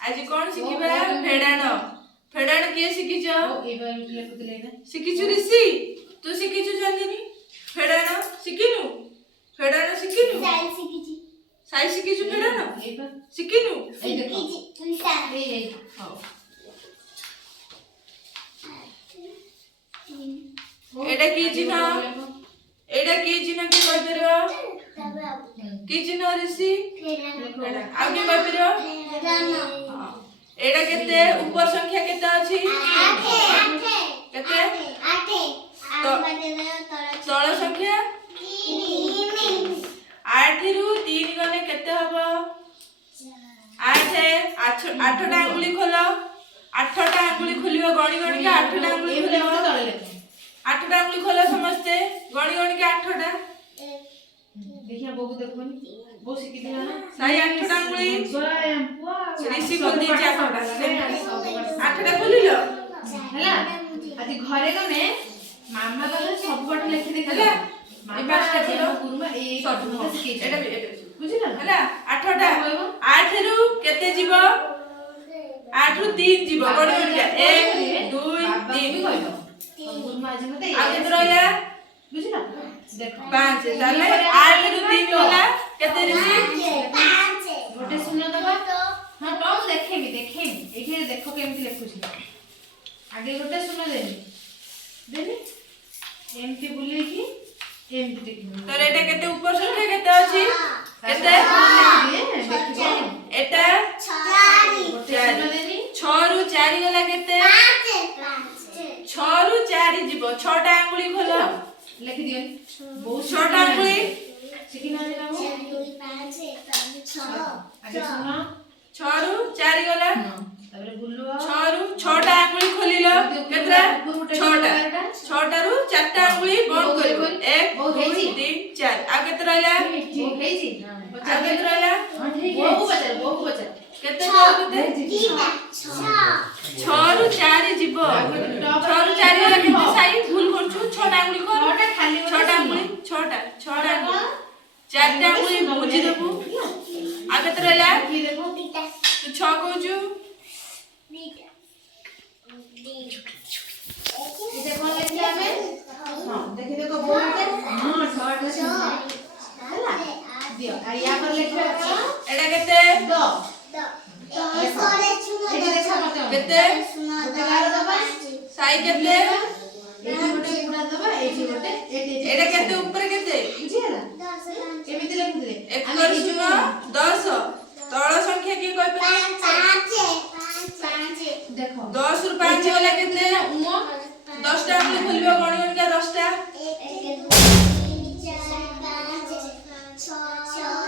आज कौन शिखिबा फेडाण फेडाण किए शिखिछ शिखिछु ऋषि तू शिखिछु चांदिनी फेडाण शिखिनु साई शिखिछु फेडाण शिखिनु एटा की चिन्ह के कहि परबो की चिन्ह ऋषि आ के कहि परबो एटा केते ऊपर संख्या केते अछि 8 केते 8 तळ संख्या 8 रु 3 गने केते हबो 8 टा अंगुली खोलो 8 टा अंगुली खोलियो गणी गणी के 8 टा अंगुली खोलियो 8 टा अंगुली खोलो समझते गणी गणी के 8 टा देखिया बबू देखोनी बो सिकी दिया ना सही 8 टा अंगुली ऋषि खोल दी 8 टा खोलिलो हला आदि घरे गने मामा गले सब पट लिखि दे हला ए पांचटा खोलो गुरुमा ए सब सिकी एटा बुझिला हला 8 टा 8 रु केते जीवो 8 रु 3 जीवो गणी गणी के 1 2 3 कहलो गुरुमा आज मते आ केते रहला बुझिला देखो 5 ताले 8 रु 3 होला केते ऋषि 5 गोटे सुनो दबा हां तो देखेबी एठी देखो केमति लिखुछी आगे गोटे सुनो देनी एमति बुले की एमति टेक्निक तोर एटा केते ऊपर संख्या केते अछि केते एटा 4 6 रु 4 गला केते 6 रु 4 जीवो 6 टा अंगुली खोलो लिखि दियो बहुत 6 टा अंगुली सिकी ना देना 4 2 5 1 6 आगे सुनो 6 रु 4 गला तारे बुल्लो 6 रु 6 टा अंगुली खोलिलो केतरा 6 टा रु 4 टा अंगुली बंद करिवो 1 2 3 4 आ केते रहला वो हेजी आ केते रहला वो बचल केते केते 6 रु 4 जीवो 6 रु 4 गला केते साई भूल करछु 6 टा अंगुली कर 6 टा अंगुली 6 टा अंगुली 4 टा अंगुली बुझी देबू आ केते रहला की देखो तू 6 कहछु इसे कौन लिखले हमें हां देखि देखो बोलते हां शॉर्ट हला दियो आ या पर लिखले एटा केते 2 केते गोटे गार दबा साई केते एठी गोटे पुडा दबा एठी गोटे एटा केते ऊपर केते बुझिला एमिति लिखि दे 1 कर सुनो 10 तळ संख्या की कहि पे 5 देखो 10 रु 5 वाला केते 10 टा अंगुली खोलिबो गणी गणी के 10 टा 1 2 3 4 5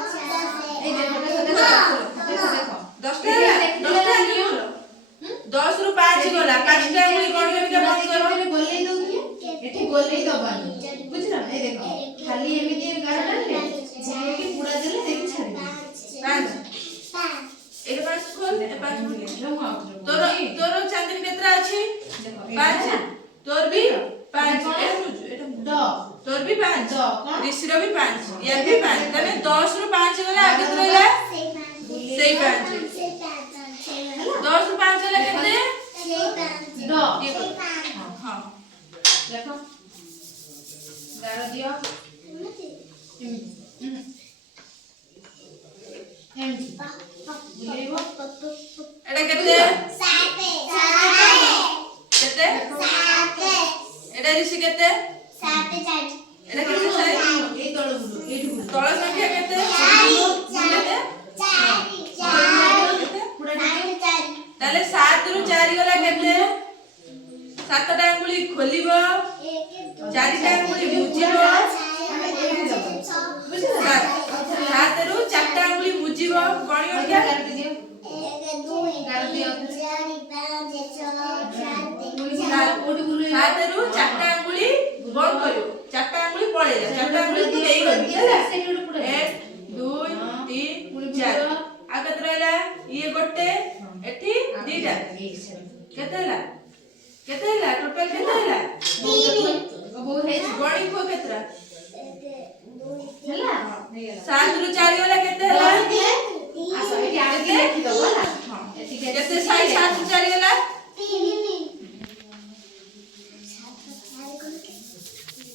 6 ए देखो 10 टा 10 टा नियो 10 रु 5 गला 5 टा अंगुली गणी गणी के बंद करो गोलेई दउथि एठी गोलेई दबानी बुझिला ए देखो खाली एमिति गार डालले जे कि पुडा देले देखि छाड़ी 5 एक 5 खोल 5 तोर चांदनी केतरा अछि 5 तोर भी 5 दो तोर भी 5 कौन ऋषिर भी 5 यार भी 5 तने 10 रु 5 गला आगे तो रहला सही 5 10 रु 5 गला केते दो ये हां देखो गार दियो एम बुलेबो एटा केते केते एटा ऋषि केते एटा केते सही ए तळ बुलो एठी बुलो तळ संख्या केते केते ताले 7 रु 4 गला केते 7 टा अंगुली खोलिबो 4 टा अंगुली मुजिबो 7 रु 4 टा अंगुली मुजिबो गणी गणी के गार दियो 1 2 3 4 5 6 7 ओठी बुलो 7 रु 4 टा अंगुली बंद करियो 4 टा अंगुली पळेला 4 टा अंगुली तू देई गली हैला 1 2 3 4 आगे रहला ये गोटे एठी दीटा केते हैला टोटल केते हैला 3 बहुत है गणी को केतरा ହେଲା 7 रु 4 वाला केते हैला आसो एठी आगे लिखि दो होला हां एठी କେତେ